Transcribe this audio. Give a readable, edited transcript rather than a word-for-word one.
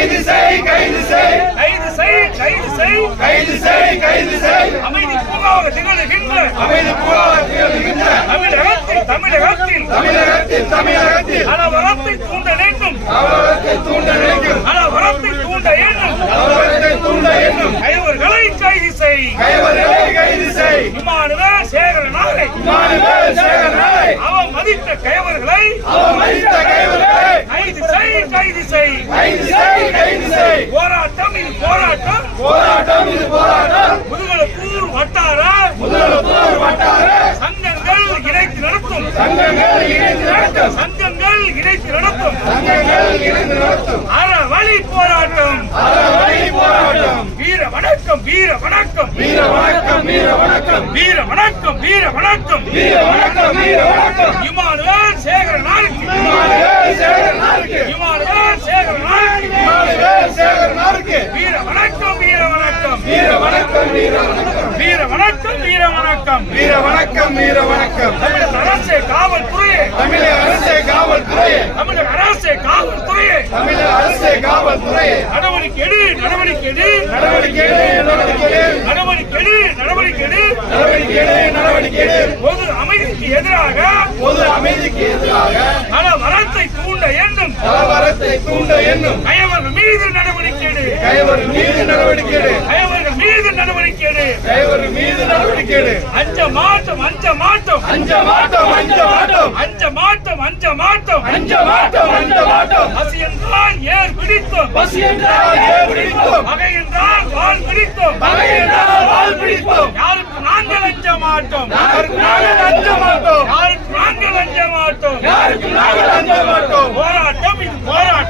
கைது செய் கைது செய் கைது செய் கைது செய் கைது செய் கைது செய் அமைதி பூங்காவாக திகழ்கின்ற அமைதி பூங்காவாக திகழ்கின்ற தமிழகத்தில் தமிழகத்தில் தமிழகத்தில் தமிழகத்தில் கலவரத்தை தூண்ட வேண்டும் கலவரத்தை தூண்ட வேண்டும் கலவரத்தை தூண்ட வேண்டும் கலவரத்தை தூண்ட வேண்டும் கைவர்களை கைது செய் கைவர்களை கைது செய் இமானுவேல் சேகரனாரை இமானுவேல் சேகரனாரை அவமதித்த கைவர்களை அவமதித்த கைவர்களை கைது செய் கைது செய் கைது செய் கைது செய் போராட்டம் இது போராட்டம் போராட்டம் இது போராட்டம் முதுகலப்பூர் வட்டார முதலப்பூர் வட்டார சங்கங்கள் இணைத்து நடத்தும் சங்கங்கள் இணைந்து நடத்தும் சங்கங்கள் இணைத்து நடத்தும் சங்கங்கள் இணைந்து நடத்தும் அறவழி போராட்டம் அறவழி போராட்டம் வீர வணக்கம் வீர வணக்கம் வீர வணக்கம் வீர வணக்கம் வீர வணக்கம் வீர வணக்கம் வீர வணக்கம் வீர வணக்கம் இமானுவேல் சேகரனாருக்கு இமானுவேல் சேகரனாருக்கு இமானுவேல் சேகரனாருக்கு இமானுவேல் சேகரனாருக்கு வீர வணக்கம் வீர வணக்கம் வீர வணக்கம் வீர வணக்கம் வீர வணக்கம் வீர வணக்கம் வீர வணக்கம் வீர வணக்கம் தமிழக அரசே காவல்துறையே தமிழக அரசே காவல்துறையே தமிழக அரசே காவல்துறையே தமிழக அரசே காவல்துறையே நடவடிக்கை எடு நடவடிக்கை எடு நடவடிக்கை எடு நடவடிக்கை எடு நடவடிக்கை எடு நடவடிக்கை எடு நடவடிக்கை எடு நடவடிக்கை எடு பொது அமைதிக்கு எதிராக பொது அமைதிக்கு எதிராக கலவரத்தை தூண்ட எண்ணும் கலவரத்தை தூண்ட எண்ணும் கயவர்கள் மீது நடவடிக்கை எடு கைவர்கள் மீது நடவடிக்கை எடு கயவர்கள் மீது நடவடிக்கை எடு கைவர்கள் மீது நடவடிக்கை எடு அஞ்ச மாட்டோம் அஞ்ச மாட்டோம் அஞ்ச மாட்டோம் அஞ்ச மாட்டோம் அஞ்ச மாட்டோம் அஞ்ச மாட்டோம் அஞ்ச மாட்டோம் அஞ்ச மாட்டோம் பசி என்றால் ஏர் பிடித்தோம் பசி என்றால் ஏன் பிடித்தோம் பகை என்றால் வாள் பிடித்தோம் பகை என்றால் வாள் பிடிப்போம் யாருக்கு நாங்கள் அஞ்ச மாட்டோம் யாருக்கு நாங்கள் அஞ்ச மாட்டோம் யாருக்கு